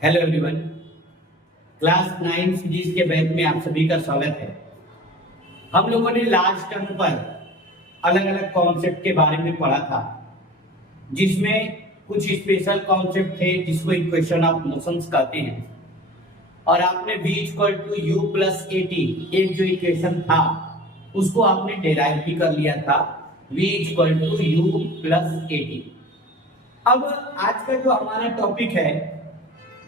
Hello everyone. Class 9 physics के batch में आप सभी का स्वागत है। हम लोगों ने लास्ट टर्म पर अलग अलग कॉन्सेप्ट के बारे में पढ़ा था, जिसमें कुछ स्पेशल कॉन्सेप्ट थे जिसको इक्वेशन ऑफ मोशंस कहते हैं। और आपने v = u + at एक जो इक्वेशन था उसको आपने डेराइव भी कर लिया था, v = u + at। अब आज का जो हमारा टॉपिक है,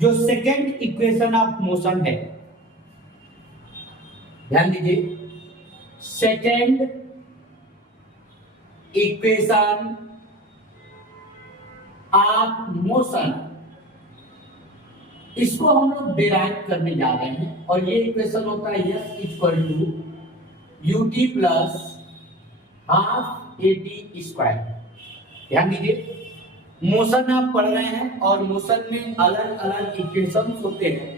जो सेकेंड इक्वेशन ऑफ मोशन है, ध्यान दीजिए, सेकेंड इक्वेशन ऑफ मोशन, इसको हम लोग डिराइव करने जा रहे हैं। और ये इक्वेशन होता है s = ut + ½ at²। ध्यान दीजिए, मोशन आप पढ़ रहे हैं और मोशन में अलग अलग इक्वेशंस होते हैं,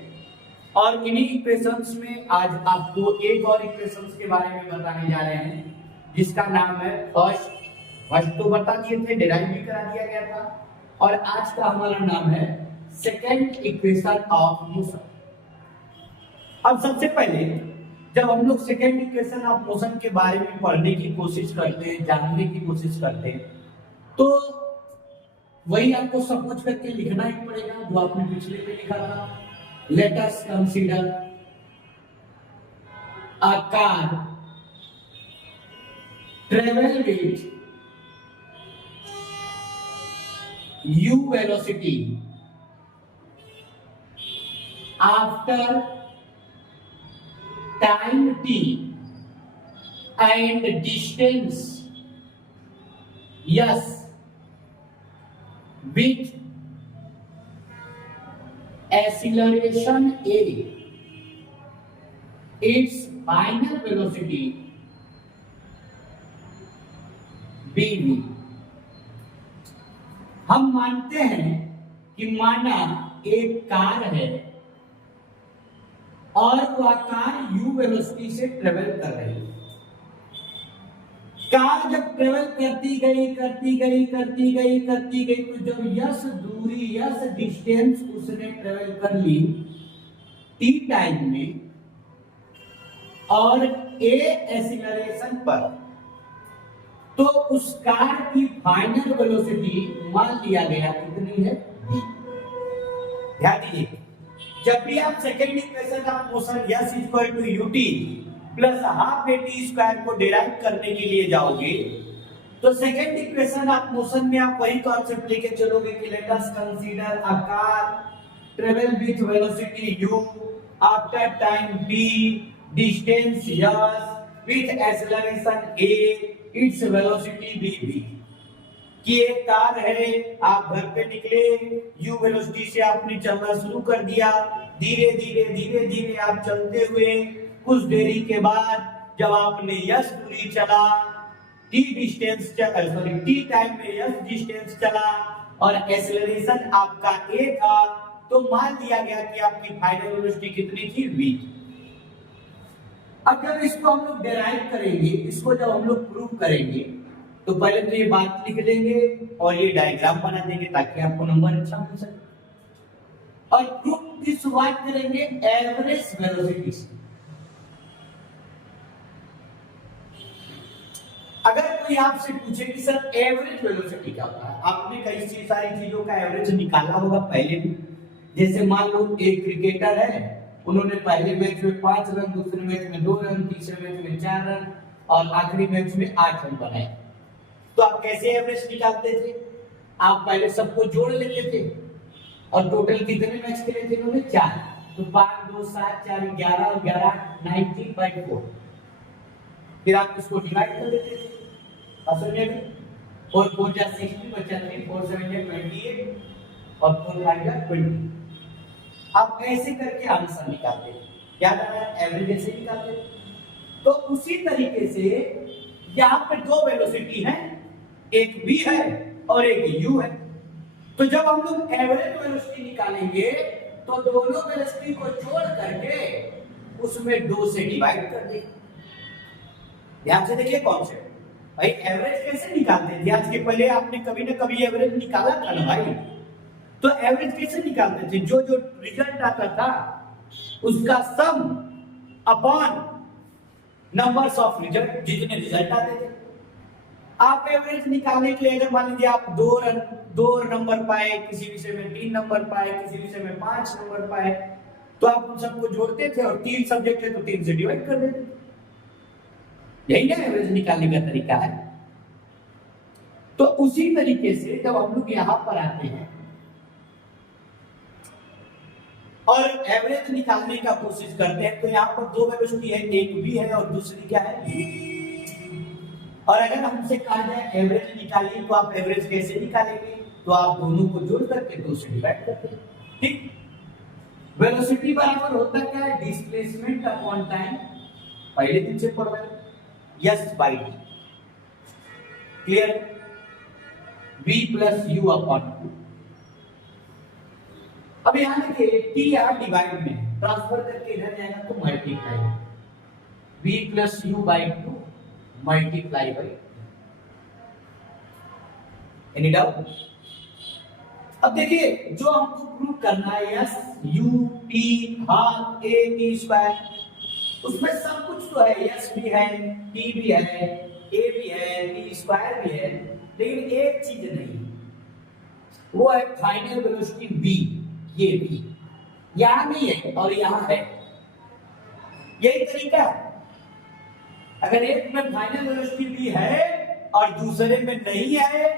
और इन्हीं इक्वेशंस में आज आपको एक और इक्वेशंस के बारे में बताने जा रहे हैं, जिसका नाम है फर्स्ट तो बता दिए थे, डिराइव भी करा दिया गया था। और आज का हमारा नाम है सेकेंड इक्वेशन ऑफ मोशन। अब सबसे पहले जब हम लोग सेकेंड इक्वेशन ऑफ मोशन के बारे में पढ़ने की कोशिश करते हैं, जानने की कोशिश करते हैं, तो वही आपको सब कुछ करके लिखना ही पड़ेगा जो आपने पिछले में लिखा था। Let us consider a car travel with u velocity after time t and distance s with acceleration a, its final velocity bv। हम मानते हैं कि माना एक कार है और वह कार u वेलोसिटी से ट्रेवल कर रही है। कार जब ट्रेवल करती गई तो जब यस दूरी, यस डिस्टेंस उसने ट्रेवल कर ली t टाइम में, और a एक्सीलरेशन पर, तो उस कार की फाइनल वेलोसिटी मान लिया गया कितनी है, v। ध्यान दीजिए, जब भी आप second equation of motion s = ut + ½ at² को डिराइव करने के लिए जाओगे, तो सेकेंड इक्वेशन ऑफ मोशन में आप वही कॉन्सेप्ट लेके चलोगे कि let us consider a car travel with velocity u after time t, distance s with acceleration a, its velocity bv। कि एक कार है, आप घर पे निकले, u वेलोसिटी से आपने चलना शुरू कर दिया, धीरे धीरे आप चलते हुए कुछ देरी के बाद जब आपने s दूरी चला, t टाइम में s डिस्टेंस चला और एक्सीलरेशन आपका a था, तो मान लिया गया कि आपकी फाइनल वेलोसिटी कितनी थी, v। अब जब इसको हम लोग डिराइव करेंगे, इसको जब हम लोग प्रूव करेंगे, तो पहले तो ये बात लिख लेंगे और ये डायग्राम बना देंगे ताकि आपको नंबर अच्छा मिल सके। और प्रूफ की शुरुआत करेंगे एवरेज वेलोसिटी से। अगर कोई आपसे पूछे कि सर एवरेज वेलोसिटी क्या होता है, आपने कई सारी चीजों का एवरेज निकाला होगा पहले भी। जैसे मान लो एक क्रिकेटर है, उन्होंने पहले मैच में 5 रन, दूसरे मैच में 2 रन, तीसरे मैच में 4 रन और आखिरी मैच में 8 रन बनाए, तो आप कैसे एवरेज निकालते थे? आप पहले सबको जोड़ लेते थे और टोटल कितने मैच खेले थे उन्होंने, 4, तो 5 2 7 4 11 और 11 19/4। फिर आप इसको डिवाइड कर देते थे, असल में 4 4 जा 60 बचा 3 4 7 जा 28 और 4 5 जा 20। आप ऐसे करके आंसर निकालते थे। क्या करना है, एवरेज ऐसे निकालते थे। तो उसी तरीके से यहाँ पे दो वेलोसिटी है, एक v है और एक u है। तो जब हम लोग एवरेज वेलोसिटी निकालेंगे तो दोनों वेलोसिटी को जोड़ करके उसमें 2 से डिवाइड कर देंगे। ध्यान से देखिए कॉन्सेप्ट, भाई एवरेज कैसे निकालते थे? आज के पहले आपने कभी ना कभी एवरेज निकाला था ना भाई। तो एवरेज कैसे निकालते थे? जो जो रिजल्ट आता था उसका सम अपॉन नंबर्स ऑफ रिजल्ट, जितने रिजल्ट आते थे। आप एवरेज निकालने के लिए अगर मान लीजिए आप दो नंबर पाए, किसी विषय में 3 नंबर पाए, किसी विषय में 5 नंबर पाए, तो आप उन सबको जोड़ते थे और 3 सब्जेक्ट है तो 3 से डिवाइड कर देते थे। यही ना एवरेज निकालने का तरीका है। तो उसी तरीके से जब हम लोग यहां पर आते हैं और एवरेज निकालने का कोशिश करते हैं, तो यहाँ पर 2 वेलोसिटी है, एक भी है और दूसरी क्या है, और अगर हमसे कहा जाए एवरेज निकालिए, तो आप एवरेज कैसे निकालेंगे? तो आप दोनों को जोड़ करके 2 से डिवाइड करते हैं। ठीक, वेलोसिटी बराबर होता क्या है? Displacement upon time. पहले दिन से पढ़ रहे yes by T. Clear? v plus u upon two. अब यहां देखिए टी यहां डिवाइड में ट्रांसफर करके इधर जाएगा तो multiply, v plus you by two multiply by. Any doubt? अब देखिए जो हमको प्रूव करना है yes U T half A T square, उसमें सब कुछ तो है, यस भी है, टी भी है, ए भी है, टी स्क्वायर भी है, लेकिन एक चीज नहीं, वो है फाइनल वेलोसिटी v। ये भी यहां नहीं है और यहां है। यही तरीका है, अगर एक में फाइनल वेलोसिटी v है और दूसरे में नहीं है,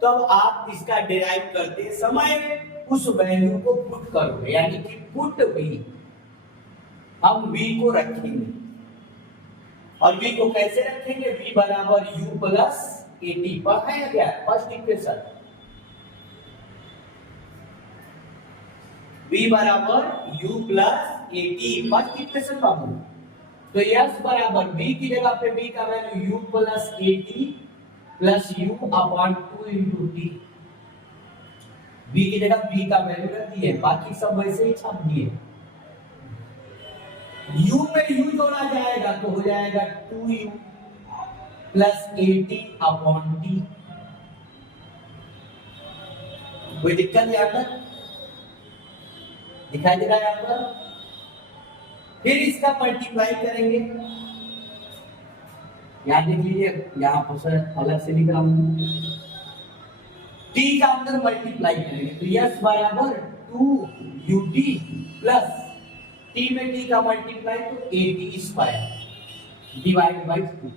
तो अब आप इसका डिराइव करते समय उस वैल्यू को पुट करोगे, यानी कि पुट v। हम v को रखेंगे और v को कैसे रखेंगे? v बराबर u प्लस ए टी पर है क्या फर्स्ट इक्वेशन, v बराबर u plus a t first equation बाबू। तो s बराबर v की जगह पे v का value u plus a t plus u upon 2 into t. v की जगह v का वैल्यू रख दिए, बाकी सब वैसे ही छाप दिए। u में u जोड़ा जाएगा तो हो जाएगा 2u plus a T upon T. कोई दिक्कत यहाँ पर दिखाई दे रहा है यहाँ पर? फिर इसका मल्टीप्लाई करेंगे, यहाँ देख लीजिए, यहाँ पर अलग से लिख रहा हूं, टी का अंदर मल्टीप्लाई करेंगे तो यस बराबर 2ut प्लस टी में टी का मल्टीप्लाई तो at स्क्वायर डिवाइड बाय 2।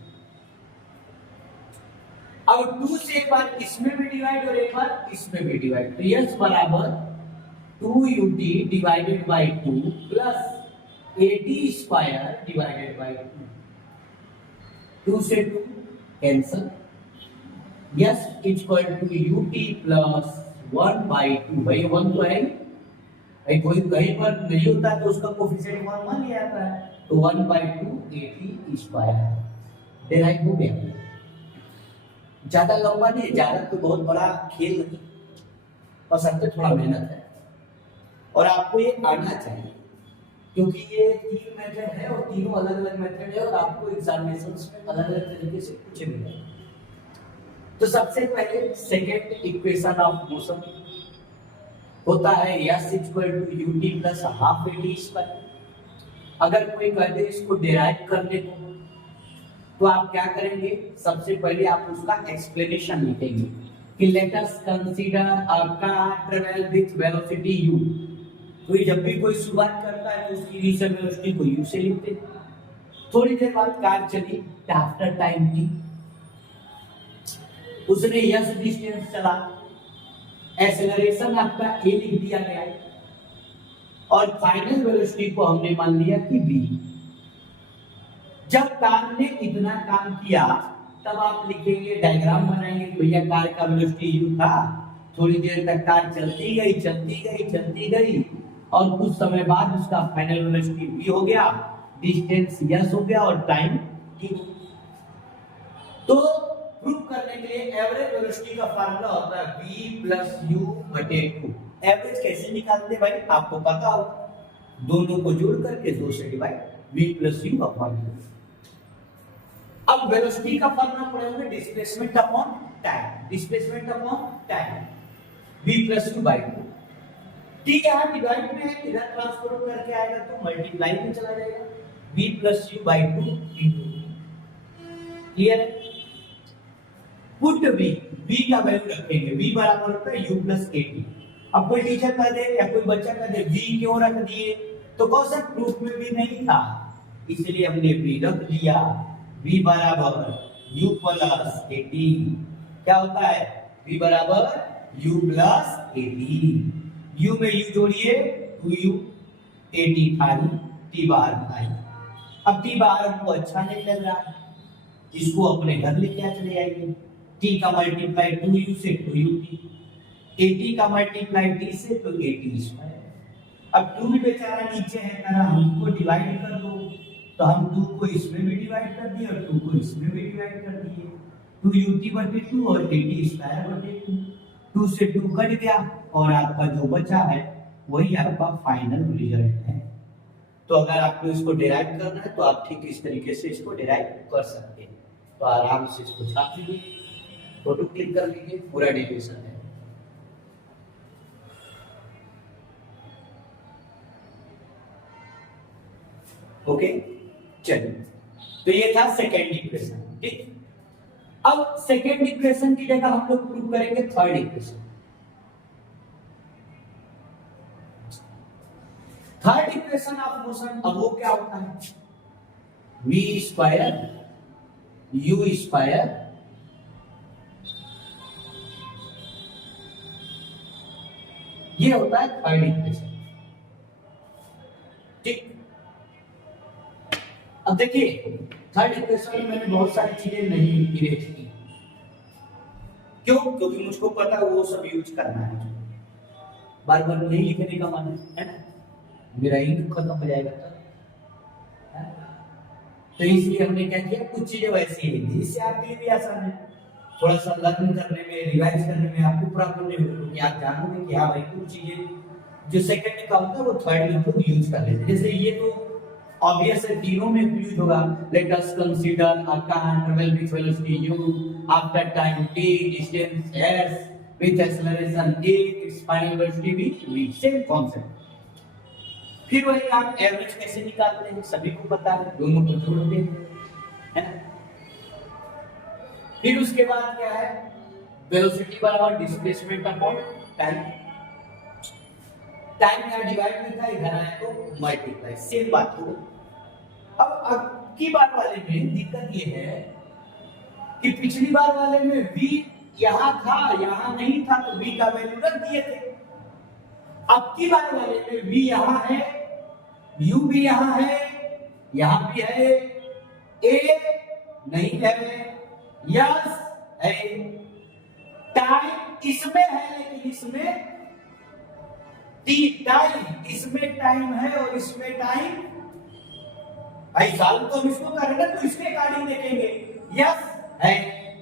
अब 2 से एक बार इसमें भी डिवाइड और एक बार इसमें भी डिवाइड, तो यस बराबर 2ut divided by 2 plus at square divided by 2। 2 से 2 cancel, s equal to ut plus 1 by 2। भाई 1 तो है, भाई कोई कहीं पर नहीं होता तो उसका कोफिशिएंट 1 मान लिया जाता है, तो 1 बाय 2 at स्क्वायर डिराइव हो गया। ज्यादा लंबा नहीं, ज्यादा तो बहुत बड़ा खेल नहीं, बस अब तक थोड़ा मेहनत है और आपको ये आना चाहिए, क्योंकि ये 3 मेथड है और तीनों अलग अलग मेथड है और आपको एग्जामिनेशंस में अलग अलग तरीके से पूछेंगे। तो सबसे पहले सेकेंड इक्वेशन ऑफ मोशन होता है s equal to ut plus half at square. अगर कोई कह दे इसको डिराइव करने को, तो आप क्या करेंगे? सबसे पहले आप उसका एक्सप्लेनेशन लिखेंगे कि let us consider a car travel with velocity u। कोई जब भी कोई शुरुआत करता है तो उसकी इनिशियल वेलोसिटी को u से लिखते हैं। थोड़ी देर बाद कार चली, आफ्टर टाइम t उसने s डिस्टेंस चला, एक्सेलरेशन आपका a लिख दिया गया और फाइनल वेलोसिटी को हमने मान लिया कि v। जब कार ने इतना काम किया तब आप लिखेंगे, डायग्राम बनाएंगे कि भैया कार का वेलोसिटी u था, थोड़ी देर तक कार चलती गई और कुछ समय बाद उसका फाइनल वेलोसिटी v हो गया, डिस्टेंस s हो गया और टाइम t। तो प्रूव करने के लिए एवरेज वेलोसिटी का फार्मूला होता है v प्लस u बटे 2। एवरेज कैसे निकालते हैं भाई? आपको पता हो, दोनों को जोड़ करके 2 से divide, v plus u upon 2। अब वेलोसिटी का फार्मूला पढ़ेंगे displacement upon time, displacement upon time v plus u by 2। T यहाँ डिवाइड में है, इधर ट्रांसफॉर्म करके आएगा तो मल्टीप्लाई में चला जाएगा, v plus you by 2 into. Clear है? पुट v का वैल्यू रखेंगे, v बराबर होता है u प्लस at। अब कोई टीचर कह दे या कोई बच्चा कह दे v क्यों रख दिए, तो कौन सा प्रूफ में भी नहीं था, इसलिए हमने v रख दिया। v बराबर u प्लस at। क्या होता है? v बराबर u प्लस at। u में u जोड़िए 2u, at खाली, t बाहर खाली। अब t बाहर हमको अच्छा नहीं लग रहा है, इसको अपने घर लेके आ चले आइए। t का मल्टीप्लाई 2u से 2ut, at का मल्टीप्लाई t से तो at स्क्वायर। अब 2 भी बेचारा नीचे है, करा हमको डिवाइड कर दो, तो हम 2 को इसमें भी डिवाइड कर दिए और 2 को इसमें भी डिवाइड कर दिए। 2ut बटे 2 और at स्क्वायर बटे 2, 2 से 2 कट गया और आपका जो बचा है वही आपका फाइनल रिजल्ट है। तो अगर आपको इसको डिराइव करना है तो आप ठीक इस तरीके से इसको डिराइव कर सकते हैं। तो आराम से इसको छाप लीजिए, फोटो क्लिक कर लीजिए, पूरा डेरिवेशन है। ओके, चलिए, तो ये था सेकेंड इक्वेशन। ठीक, अब सेकेंड इक्वेशन की जगह हम लोग प्रूव करेंगे third equation. Third equation of motion, अब वो क्या होता है? v स्क्वायर u स्क्वायर ये होता है थर्ड इक्वेशन। ठीक, अब देखिए थर्ड इक्वेशन में मैंने बहुत सारी चीजें नहीं इरेज की। क्यों? क्योंकि मुझको पता है वो सब यूज करना है, बार बार नहीं लिखने का मन है ना, मेरा इंक खत्म हो जाएगा तो इसलिए हमने क्या किया, कुछ चीजें वैसी ही लिखी जिससे आपके लिए भी आसान है। थोड़ा सा लर्न करने में, रिवाइज करने में आपको प्रॉब्लम नहीं होगी, क्योंकि आप जानोगे कि हाँ भाई कुछ चीजें जो सेकंड में होता है वो थर्ड में हम लोग यूज कर लेते हैं। जैसे ये तो ऑब्वियस है, तीनों में यूज होगा। Let us consider a car travel with velocity u after time t, distance s with acceleration a, it's final velocity v। Same concept. फिर वही आप एवरेज कैसे निकालते हैं, सभी को पता है, दोनों को जोड़ते हैं, है ना। फिर उसके बाद क्या है, वेलोसिटी बराबर डिस्प्लेसमेंट अपॉन टाइम। टाइम यहां डिवाइड में था, इधर आए तो मल्टीप्लाई, सेम बात हो। अब की बार वाले में दिक्कत ये है कि पिछली बार वाले में v यहां था, यहां नहीं था, तो v का वैल्यू रख दिए थे। अब की बार वाले में v यहां है, u भी यहां भी है, a नहीं है, यस है, टाइम इसमें है लेकिन इसमें t टाइम, इसमें टाइम है और इसमें टाइम, भाई साल तो हम इसको करेंगे तो इसके अकॉर्डिंग देखेंगे। यस है,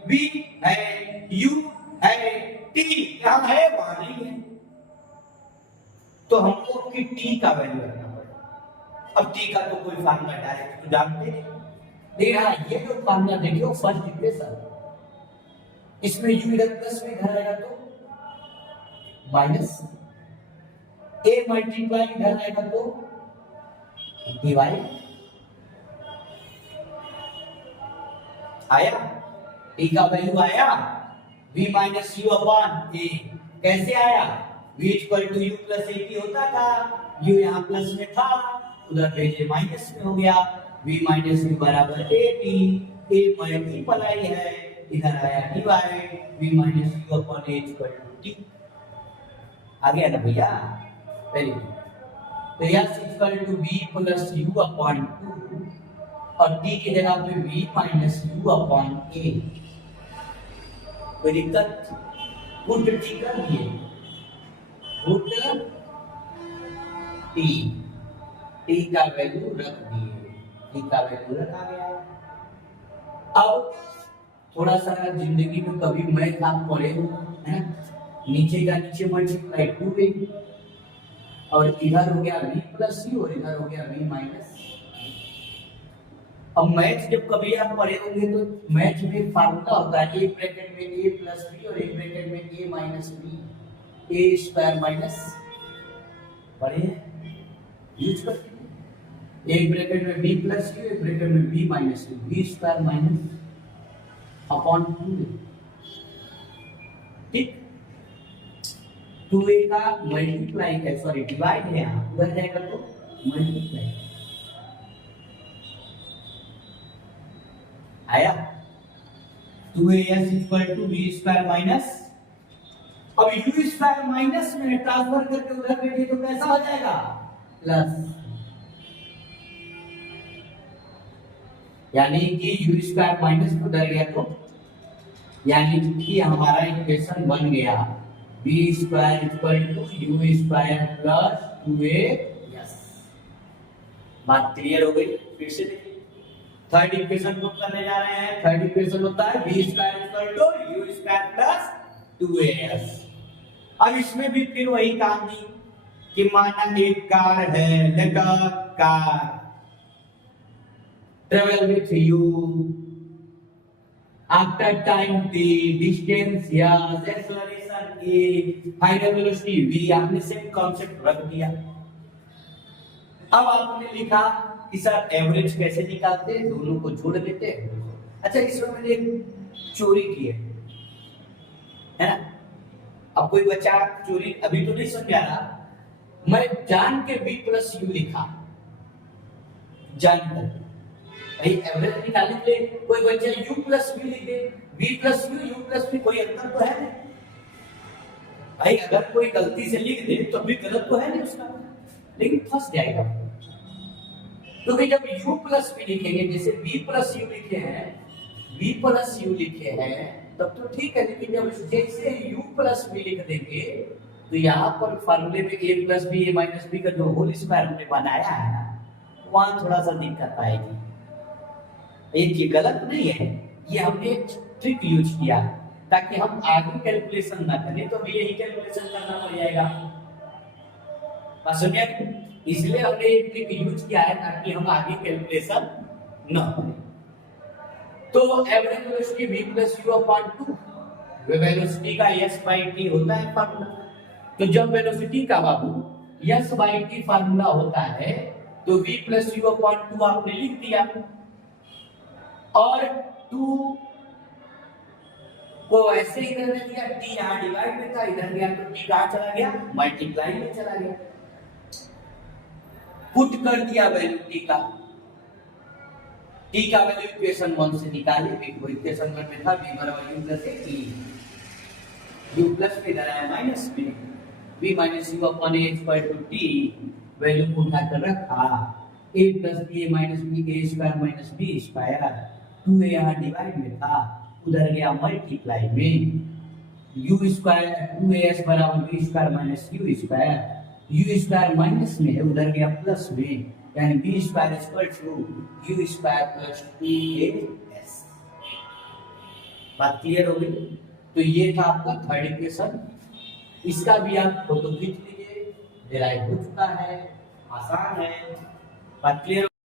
v है, u है, t यहां है वहां नहीं है, तो हमको कि t का वैल्यू रखना पड़ेगा। अब t का तो कोई फार्मूला डायरेक्ट तो जानते नहीं, लेकिन हाँ ये जो फार्मूला देखिए फर्स्ट इक्वेशन, इसमें u इधर प्लस में इधर आएगा तो माइनस, a मल्टीप्लाई इधर आएगा तो डिवाइड, आया t का वैल्यू आया v minus u upon a। कैसे आया? v equal to u plus a होता था, u यहाँ प्लस में था, उधर भेजे माइनस में हो गया, v माइनस यू बराबर a मल्टीप्लाई है, इधर आया divide, v minus u upon a equal to t। आ गया ना भैया, वेरी गुड। तो s equal to v plus u upon 2 और t की जगह पे v minus u upon a। कोई दिक्कत? पुट t कर दिए, पुट t का वैल्यू रख दिए, t का वैल्यू रखा गया। अब थोड़ा सा जिंदगी में कभी मैथ आप पढ़े हो, है नीचे का नीचे मल्टीप्लाई 2a और इधर हो गया v प्लस यू और इधर हो गया v माइनस। अब मैथ जब कभी आप पढ़े होंगे तो मैथ में फार्मूला होता है a ब्रैकेट में a प्लस b और a ब्रैकेट में a minus b, a square minus पढ़े यूज करते हैं। एक ब्रैकेट में b प्लस क्यू, एक ब्रैकेट में b minus Q, b square minus upon 2a। ठीक, 2a का मल्टीप्लाई है, सॉरी डिवाइड है, यहाँ उधर जाएगा तो मल्टीप्लाई आया। 2as equal to b square minus, अब u स्क्वायर माइनस में ट्रांसफर करके उधर बैठिए तो कैसा हो जाएगा प्लस, यानी कि u स्क्वायर माइनस में उधर गया तो यानी कि हमारा इक्वेशन बन गया b square equal to u square plus 2a। Yes, बात क्लियर हो गई। फिर से देखिए थर्ड इक्वेशन को करने जा रहे हैं। थर्ड इक्वेशन होता है b square equal to u square plus 2as। अब इसमें भी फिर वही काम दी कि माना एक कार है, let car travel with you after time t, distance yes, acceleration a, final velocity v, आपने सेम कॉन्सेप्ट रख दिया। अब आपने लिखा कि सर एवरेज कैसे निकालते हैं, दोनों को जोड़ देते हैं। अच्छा, इसमें मैंने एक चोरी की है ना। अब कोई बच्चा चोरी अभी तो नहीं समझा रहा, मैं जान के v प्लस u लिखा, जानकर भाई एवरेज निकालने के लिए कोई बच्चा u प्लस v लिखे, v plus u plus v, कोई अंतर तो है नहीं भाई। अगर कोई गलती से लिख दे तो भी गलत तो है नहीं उसका, लेकिन फंस जाएगा। तो भाई जब u प्लस v लिखेंगे, जैसे v प्लस u लिखे हैं, v प्लस u लिखे हैं, तब तो ठीक है। लेकिन जब जैसे u प्लस v लिख देंगे तो यहाँ पर फार्मूले में a plus b a minus b का जो होल स्क्वायर हमने बनाया है ना, वहां थोड़ा सा दिक्कत आएगी। ये गलत नहीं है, ये हमने ट्रिक यूज किया ताकि हम आगे कैलकुलेशन ना करें, तो भी यही कैलकुलेशन करना पड़ जाएगा। सुनिए, इसलिए हमने ये ट्रिक यूज किया है ताकि हम आगे कैलकुलेशन ना करें। तो average velocity v plus u upon 2, velocity का s बाई t होता है फार्मूला। तो जब वेलोसिटी का बाबू s बाई t फार्मूला होता है तो v प्लस u अपॉन 2 आपने लिख दिया, और 2 को ऐसे ही इधर दिया, t यहाँ डिवाइड में था, इधर गया तो t कहाँ चला गया, मल्टीप्लाई में चला गया। पुट कर दिया वैल्यू t का वैल्यू इक्वेशन 1 से निकाले। इक्वेशन 1 में था v बराबर u plus a, u plus में इधर आया माइनस में, v minus u upon a square to t, value को उठाकर रखा, a plus b a minus b, a square minus b square, 2a यहाँ डिवाइड में था, उधर गया मल्टीप्लाई में, u स्क्वायर 2as बराबर b square minus u square, u square minus में है, उधर गया प्लस में, यानी b square equal to u square plus 2as। बात क्लियर हो गई। तो ये था आपका थर्ड इक्वेशन, इसका भी आप फोटो खींच लीजिए, डिराइव हो चुका है, आसान है। बात क्लियर हो